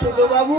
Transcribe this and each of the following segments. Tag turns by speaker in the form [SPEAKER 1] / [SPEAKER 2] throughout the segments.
[SPEAKER 1] ছোট বাবু।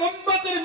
[SPEAKER 2] মোহাম্মদের